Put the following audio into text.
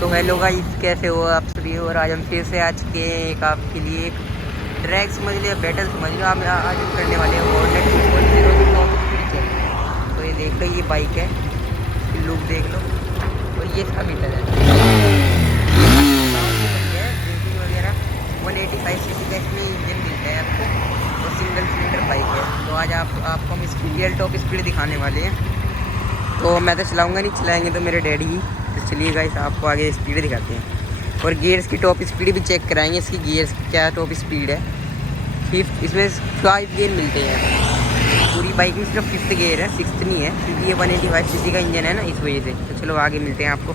तो hello guys, कैसे हो आप सभी। और आज हम फिर से आ चुके हैं एक आपके लिए एक ट्रैक समझ लिया, बैटल समझ लो। आप आज हम करने वाले हैं हॉर्नेट 2.0 की टॉप स्पीड चेक। तो ये देख लो, ये बाइक है, इसकी लुक देख लो। और ये इसका मीटर है, ब्रेकिंग वगैरह 185 सीसी का इसमें इंजन मिलता है आपको, और सिंगल सिलेंडर बाइक है। तो आज आपको हम इसकी रियल टॉप स्पीड दिखाने वाले हैं। तो मैं तो चलाऊंगा नहीं, चलाएंगे तो मेरे डैडी ही। तो चलिए गाइस, आपको आगे स्पीड दिखाते हैं और गियर्स की टॉप स्पीड भी चेक कराएंगे। इसकी गियर्स की क्या टॉप स्पीड है। फिफ्थ, इसमें 5 गियर मिलते हैं। पूरी बाइक में सिर्फ 5th गियर है, 6th नहीं है, क्योंकि ये 185 सीसी का इंजन है ना, इस वजह से। तो चलो आगे मिलते हैं आपको।